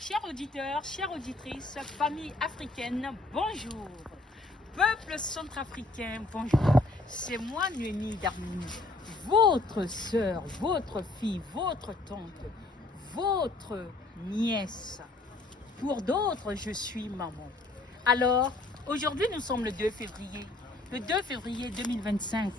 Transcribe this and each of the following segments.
Chers auditeurs, chères auditrices, famille africaine, bonjour. Peuple centrafricain, bonjour. C'est moi, Noémie Darmini, votre sœur, votre fille, votre tante, votre nièce. Pour d'autres, je suis maman. Alors, aujourd'hui, nous sommes le 2 février. Le 2 février 2025.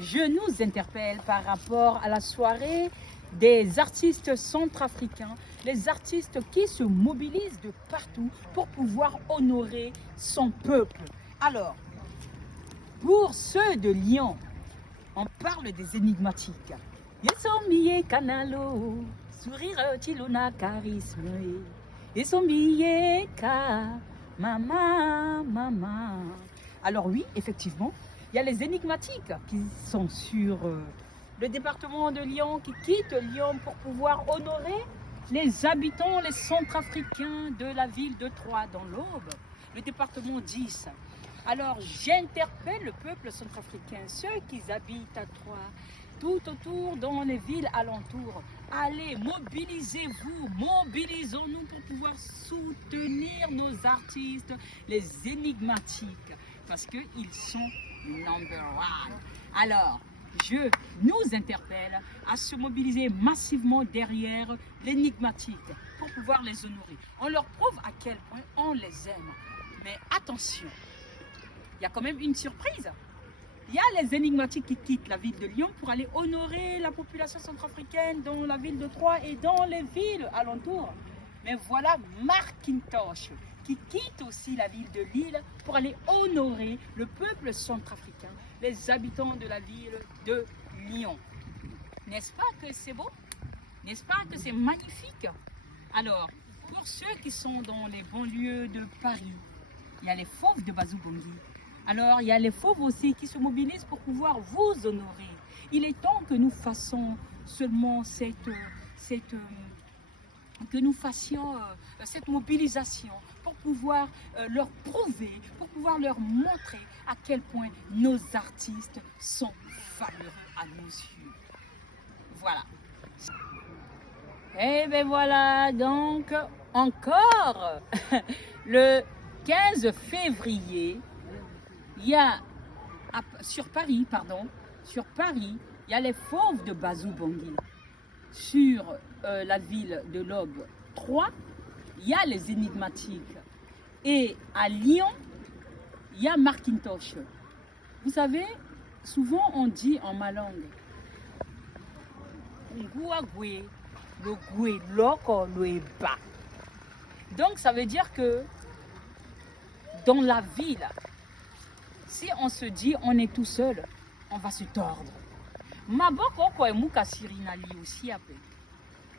Je nous interpelle par rapport à la soirée des artistes centrafricains, les artistes qui se mobilisent de partout pour pouvoir honorer son peuple. Alors, pour ceux de Lyon, on parle des énigmatiques. Yesombiye kanalo, sourire tilona charisme. Yesombiye ka, maman. Alors oui, effectivement, il y a les énigmatiques qui sont sur le département de Lyon, qui quittent Lyon pour pouvoir honorer les habitants, les centrafricains de la ville de Troyes dans l'Aube, le département 10. Alors j'interpelle le peuple centrafricain, ceux qui habitent à Troyes, tout autour dans les villes alentours. Allez, mobilisez-vous, mobilisons-nous pour pouvoir soutenir nos artistes, les énigmatiques, parce qu'ils sont number one. Alors, je nous interpelle à se mobiliser massivement derrière l'énigmatique pour pouvoir les honorer. On leur prouve à quel point on les aime. Mais attention, il y a quand même une surprise. Il y a les énigmatiques qui quittent la ville de Lyon pour aller honorer la population centrafricaine dans la ville de Troyes et dans les villes alentours. Mais voilà Marquintosh qui quitte aussi la ville de Lille pour aller honorer le peuple centrafricain, les habitants de la ville de Lyon. N'est-ce pas que c'est beau? N'est-ce pas que c'est magnifique? Alors, pour ceux qui sont dans les banlieues de Paris, il y a les fauves de Bazou Bangui. Alors, il y a les fauves aussi qui se mobilisent pour pouvoir vous honorer. Il est temps que nous fassions seulement que nous fassions cette mobilisation pour pouvoir leur prouver, pour pouvoir leur montrer à quel point nos artistes sont valeureux à nos yeux. Voilà. Et bien voilà, donc encore le 15 février, il y a sur Paris, il y a les fauves de Bazou Bangui. Sur la ville de l'Aube 3, il y a les énigmatiques. Et à Lyon, il y a Marquintosh. Vous savez, souvent on dit en ma langue, donc ça veut dire que dans la ville, si on se dit on est tout seul, on va se tordre.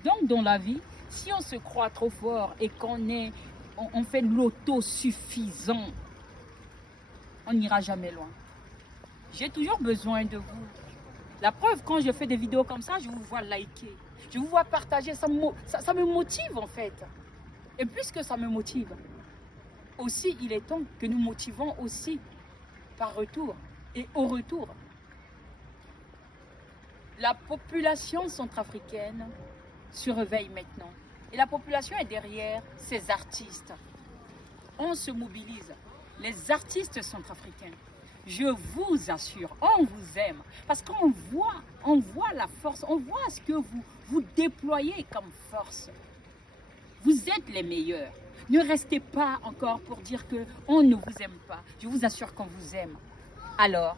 Donc dans la vie, si on se croit trop fort et on fait l'autosuffisant, on n'ira jamais loin. J'ai toujours besoin de vous. La preuve, quand je fais des vidéos comme ça, je vous vois liker, je vous vois partager, ça me motive en fait. Et puisque ça me motive, aussi il est temps que nous motivons aussi par retour et au retour. La population centrafricaine se réveille maintenant. Et la population est derrière ces artistes. On se mobilise. Les artistes centrafricains, je vous assure, on vous aime. Parce qu'on voit la force, on voit ce que vous déployez comme force. Vous êtes les meilleurs. Ne restez pas encore pour dire qu'on ne vous aime pas. Je vous assure qu'on vous aime. Alors,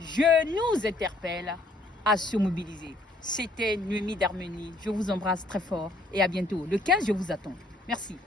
je nous interpelle à se mobiliser. C'était Noémie Darmini. Je vous embrasse très fort et à bientôt. Le 15, je vous attends. Merci.